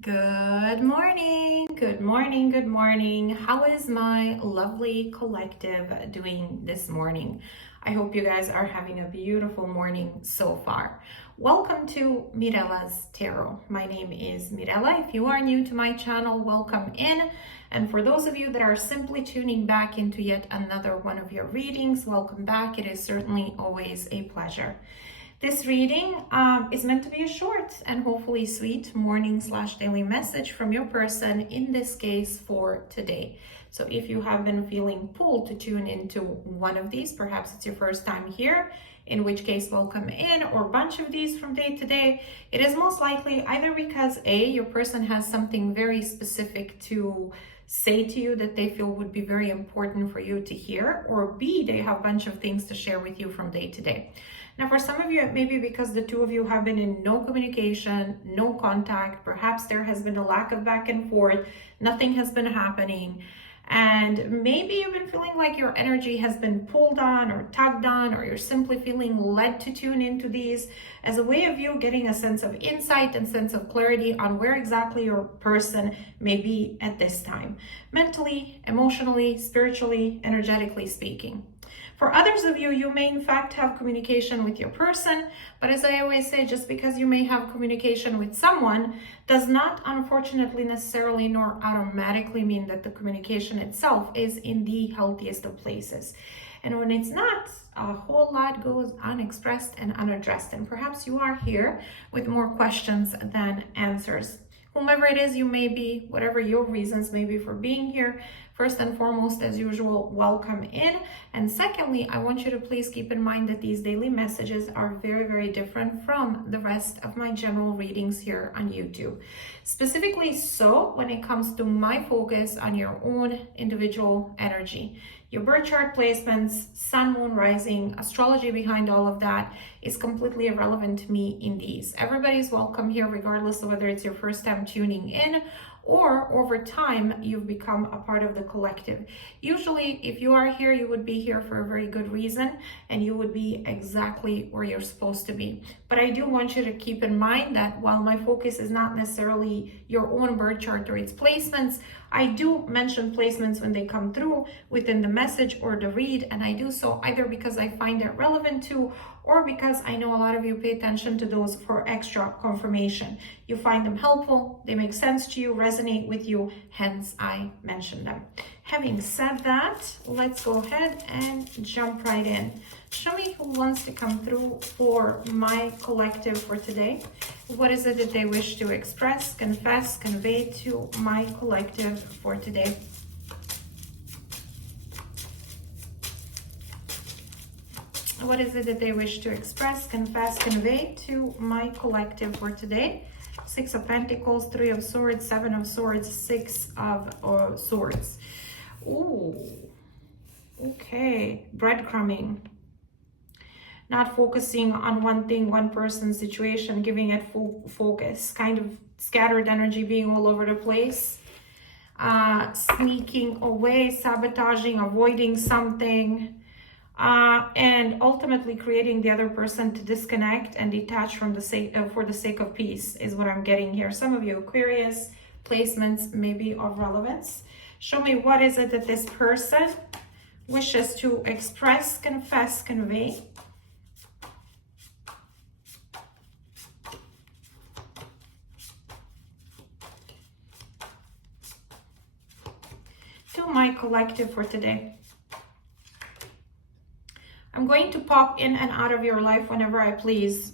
Good morning, good morning, good morning. How is my lovely collective doing this morning? I hope you guys are having a beautiful morning so far. Welcome to Mirella's Tarot. My name is Mirella. If you are new to my channel, welcome in. And for those of you that are simply tuning back into yet another one of your readings, welcome back. It is certainly always a pleasure. This reading is meant to be a short and hopefully sweet morning/daily message from your person, in this case for today. So if you have been feeling pulled to tune into one of these, perhaps it's your first time here, in which case welcome in, or a bunch of these from day to day, it is most likely either because A, your person has something very specific to say to you that they feel would be very important for you to hear, or B, they have a bunch of things to share with you from day to day. Now, for some of you, it may be because the two of you have been in no communication, no contact. Perhaps there has been a lack of back and forth. Nothing has been happening. And maybe you've been feeling like your energy has been pulled on or tugged on, or you're simply feeling led to tune into these as a way of you getting a sense of insight and sense of clarity on where exactly your person may be at this time, mentally, emotionally, spiritually, energetically speaking. For others of you, you may in fact have communication with your person, but as I always say, just because you may have communication with someone does not, unfortunately, necessarily nor automatically mean that the communication itself is in the healthiest of places. And when it's not, a whole lot goes unexpressed and unaddressed, and perhaps you are here with more questions than answers. Whomever it is you may be, whatever your reasons may be for being here, first and foremost, as usual, welcome in. And secondly, I want you to please keep in mind that these daily messages are very, very different from the rest of my general readings here on YouTube. Specifically so when it comes to my focus on your own individual energy. Your birth chart placements, sun, moon, rising, astrology behind all of that is completely irrelevant to me in these. Everybody's welcome here, regardless of whether it's your first time tuning in or over time you've become a part of the collective. Usually, if you are here, you would be here for a very good reason, and you would be exactly where you're supposed to be. But I do want you to keep in mind that while my focus is not necessarily your own birth chart or its placements, I do mention placements when they come through within the message or the read, and I do so either because I find it relevant to, or because I know a lot of you pay attention to those for extra confirmation. You find them helpful, they make sense to you, resonate with you, hence I mention them. Having said that, let's go ahead and jump right in. Show me who wants to come through for my collective for today. What is it that they wish to express, confess, convey to my collective for today? What is it that they wish to express, confess, convey to my collective for today? Six of Pentacles, Three of Swords, Seven of Swords, Six of Swords. Ooh, okay, breadcrumbing. Not focusing on one thing, one person, situation, giving it full focus, kind of scattered energy being all over the place, sneaking away, sabotaging, avoiding something, and ultimately creating the other person to disconnect and detach from the sake for the sake of peace is what I'm getting here. Some of you Aquarius placements may be of relevance. Show me what is it that this person wishes to express, confess, convey. To my collective for today. I'm going to pop in and out of your life whenever I please.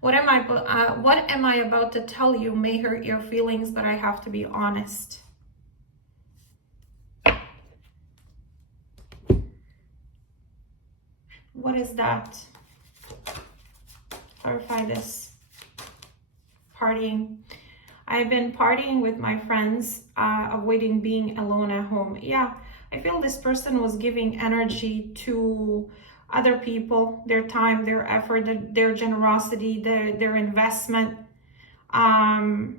What am I about to tell you may hurt your feelings, but I have to be honest. What is that? Clarify this. Partying. I've been partying with my friends, avoiding being alone at home. Yeah, I feel this person was giving energy to other people, their time, their effort, their generosity, their investment to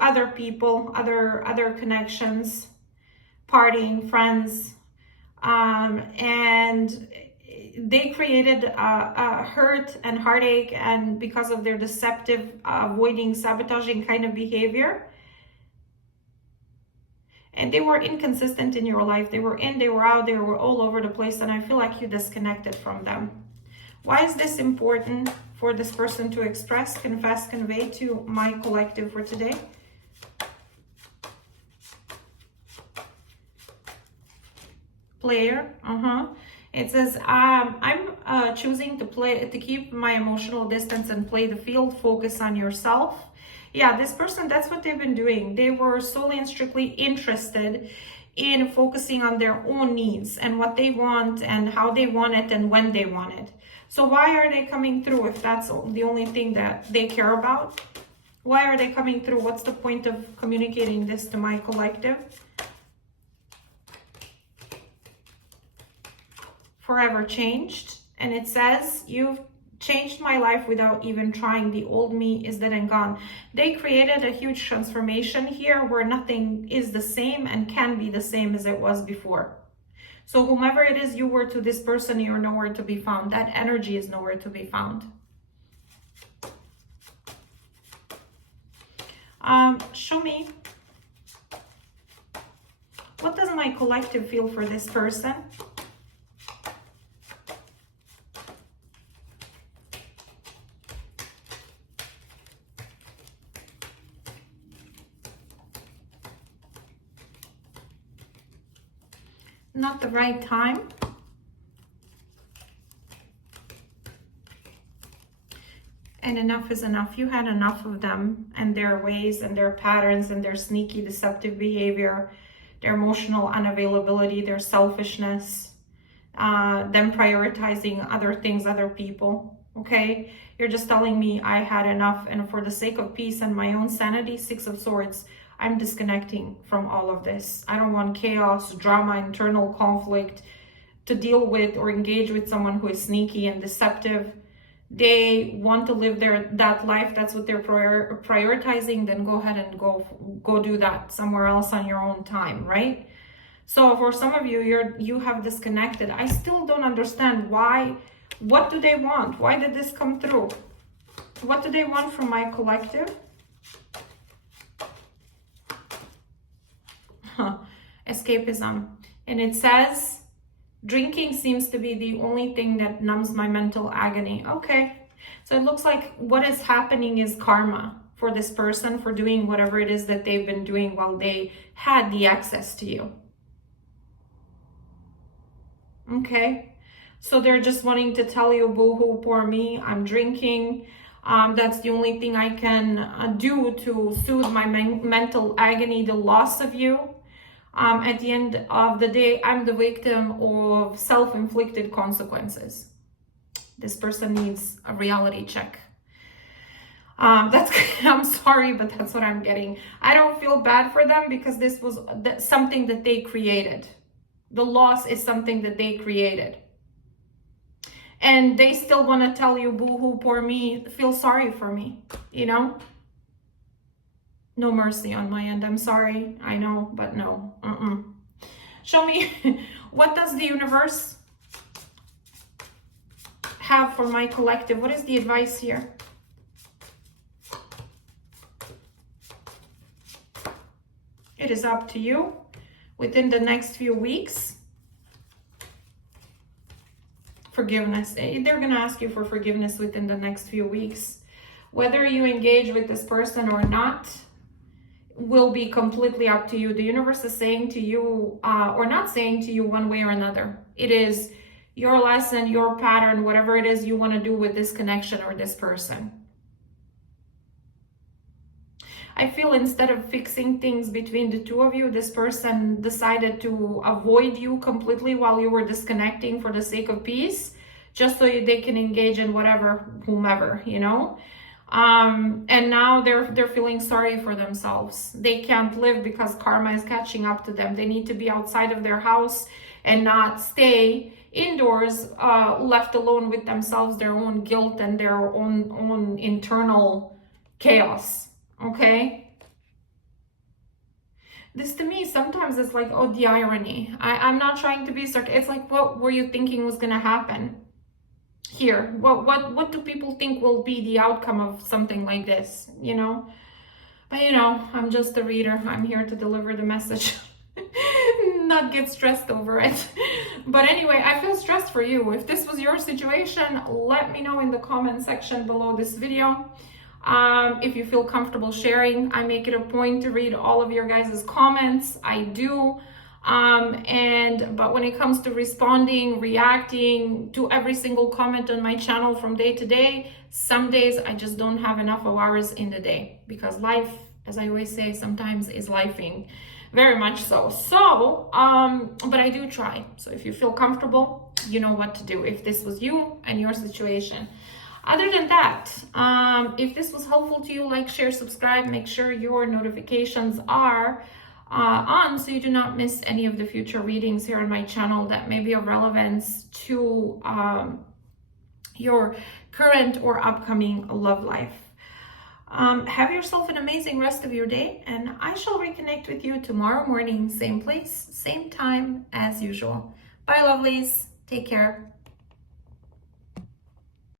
other people, other connections, partying, friends, and they created hurt and heartache, and because of their deceptive, avoiding, sabotaging kind of behavior. And they were inconsistent in your life. They were in, they were out, they were all over the place, and I feel like you disconnected from them. Why is this important for this person to express, confess, convey to my collective for today? Player, It says, I'm choosing to keep my emotional distance and play the field, focus on yourself. Yeah, this person, that's what they've been doing. They were solely and strictly interested in focusing on their own needs and what they want and how they want it and when they want it. So why are they coming through if that's the only thing that they care about? Why are they coming through? What's the point of communicating this to my collective? Forever changed. And it says, you've changed my life without even trying. The old me is dead and gone. They created a huge transformation here where nothing is the same and can be the same as it was before. So whomever it is you were to this person, you're nowhere to be found. That energy is nowhere to be found. Show me, what does my collective feel for this person? Not the right time. And enough is enough. You had enough of them and their ways and their patterns and their sneaky, deceptive behavior, their emotional unavailability, their selfishness, them prioritizing other things, other people. Okay? You're just telling me I had enough, and for the sake of peace and my own sanity, Six of Swords, I'm disconnecting from all of this. I don't want chaos, drama, internal conflict to deal with or engage with someone who is sneaky and deceptive. They want to live that life. That's what they're prioritizing. Then go ahead and go do that somewhere else on your own time, right? So for some of you, you have disconnected. I still don't understand why. What do they want? Why did this come through? What do they want from my collective? Escapism. And it says, drinking seems to be the only thing that numbs my mental agony. Okay. So it looks like what is happening is karma for this person for doing whatever it is that they've been doing while they had the access to you. Okay. So they're just wanting to tell you, boo-hoo, poor me, I'm drinking. That's the only thing I can do to soothe my mental agony, the loss of you. At the end of the day, I'm the victim of self-inflicted consequences. This person needs a reality check. I'm sorry, but that's what I'm getting. I don't feel bad for them because this was something that they created. The loss is something that they created. And they still want to tell you, boo-hoo, poor me, feel sorry for me, you know? No mercy on my end. I'm sorry. I know, but no. Show me, what does the universe have for my collective? What is the advice here? It is up to you within the next few weeks. Forgiveness. They're going to ask you for forgiveness within the next few weeks. Whether you engage with this person or not will be completely up to you. The universe is saying to you, or not saying to you one way or another. It is your lesson, your pattern, whatever it is you want to do with this connection or this person. I feel instead of fixing things between the two of you, this person decided to avoid you completely while you were disconnecting for the sake of peace, just so they can engage in whomever, you know? And now they're feeling sorry for themselves. They can't live because karma is catching up to them. They need to be outside of their house and not stay indoors, left alone with themselves, their own guilt and their own internal chaos. Okay. This to me sometimes it's like, oh, the irony. I'm not trying to be sarcastic. It's like, what were you thinking was gonna happen here? What do people think will be the outcome of something like this, you know? But you know, I'm just a reader. I'm here to deliver the message, not get stressed over it. But anyway, I feel stressed for you. If this was your situation, let me know in the comment section below this video. If you feel comfortable sharing, I make it a point to read all of your guys' comments. I do. But when it comes to responding, reacting to every single comment on my channel from day to day, some days I just don't have enough hours in the day, because life, as I always say, sometimes is lifing, very much so. But I do try. So if you feel comfortable, you know what to do if this was you and your situation. Other than that, if this was helpful to you, like, share, subscribe, make sure your notifications are on so you do not miss any of the future readings here on my channel that may be of relevance to your current or upcoming love life. Have yourself an amazing rest of your day, and I shall reconnect with you tomorrow morning, same place, same time as usual. Bye, lovelies. Take care.